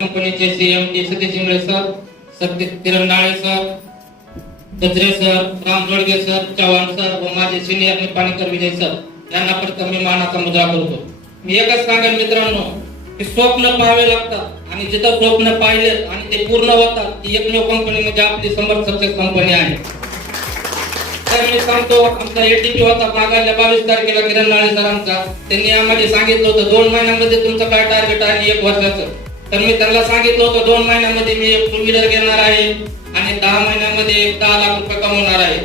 कंपनीचे CM Satish Ingle sir Satya Kiran Nale sir Gajare sir Ram Jodge sir Chavan sir व माझे senior Nipanikar विजय sir. यांना प्रथम मी मानाचा मुद्रा करतो. मी एकच सांगेन मित्रांनो की स्वप्न पाहावे लागतात आणि जिथं स्वप्न पाहिले आणि ते पूर्ण होतात ती एकमेव कंपनी म्हणजे आपली समर्थ सक्सेस कंपनी आहे. तर मी सांगतो आमचा एटीपी होता मागायला बावीस तारखेला किरण नाळे सरांचा. त्यांनी आम्हाला सांगितलं होतं दोन महिन्यामध्ये तुमचं काय टार्गेट आहे एक वर्षाचं? तर मी त्यांना सांगितलं होतं दोन महिन्यामध्ये मी एक टू व्हीलर घेणार आहे आणि दहा महिन्यामध्ये एक दहा लाख रुपये कमवणार आहे.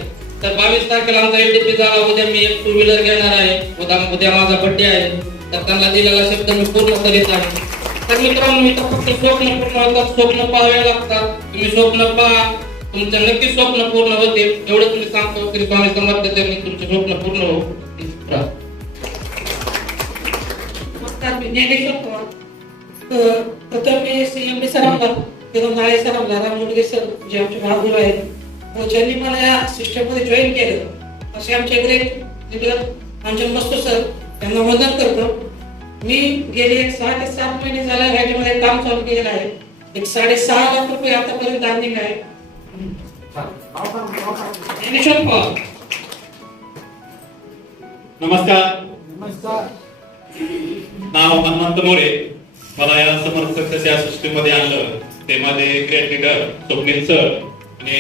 तर बावीस तारखेला आमचा एटीपी झाला उद्या मी एक टू व्हीलर घेणार आहे. उद्या उद्या माझा बड्डे आहे. तर त्यांना दिलेला शब्द मी पूर्ण करीत आहे. तर मित्रांनो मी तर फक्त स्वप्न पूर्ण होतात स्वप्न पाहावे लागतात. तुम्ही स्वप्न पहा तुमचं नक्की स्वप्न पूर्ण होते. एवढं तुम्ही सांगतो तरी स्वामी समर्थ त्यांनी स्वप्न पूर्ण हो मी ज्ञानेश्वर प्रथम मी सीएमडी सरांना किंवा नाळे सरांना रामजुडगे सर जे आमचे महागुरू आहेत व ज्यांनी मला या सिस्टममध्ये जॉईन केलं असे आमचे ग्रेट लिडर आमचे मस्त सर त्यांना वंदन करतो. मी गेले एक सहा ते सात महिने झाले ह्याच्यामध्ये काम चालू केलेलं आहे. एक साडेसहा लाख रुपये आतापर्यंत अर्निंग आहे. पवार नमस्कार. नाव हनुमंत मोरे. मला या समर्थ या सृष्टीमध्ये मध्ये आणलं ते माझे ग्रेट लीडर स्वप्नील सर आणि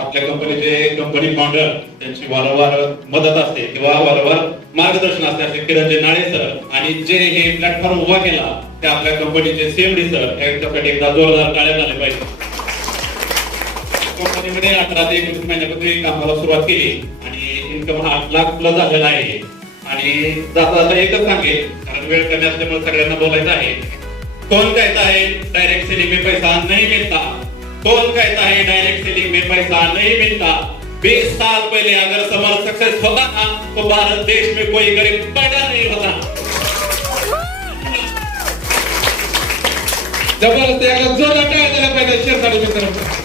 आपल्या कंपनीचे कंपनी फाउंडर त्यांची वारंवार मदत असते किंवा वारंवार मार्गदर्शन असते. असे किरणजी नाळे सर आणि जे हे प्लॅटफॉर्म उभा केला ते आपल्या कंपनीचे सीएमडी सर यांच्यासाठी एकदा जोरदार टाळ्या झाले पाहिजे. कंपनीमध्ये अठरा ते एकवीस महिन्यापूर्वी कामाला सुरुवात केली आणि इन्कम हा आठ लाख प्लस झालेला आहे. आणि जाता जाता एकच सांगेल वेळ कमी असल्यामुळे सगळ्यांना बोलायचं आहे. कोण कहता है डायरेक्ट सेलिंग में पैसा नहीं मिलता कौन कहता है डायरेक्ट सेलिंग में पैसा नहीं मिलता बीस साल पहले अगर समर सक्सेस होता ना तो भारत देश में कोई गरीब पैदा नहीं होता. जबरदस्त एकदा जोरदार टाळ्या झाल्या पाहिजे शेअरसाठी मित्रांनो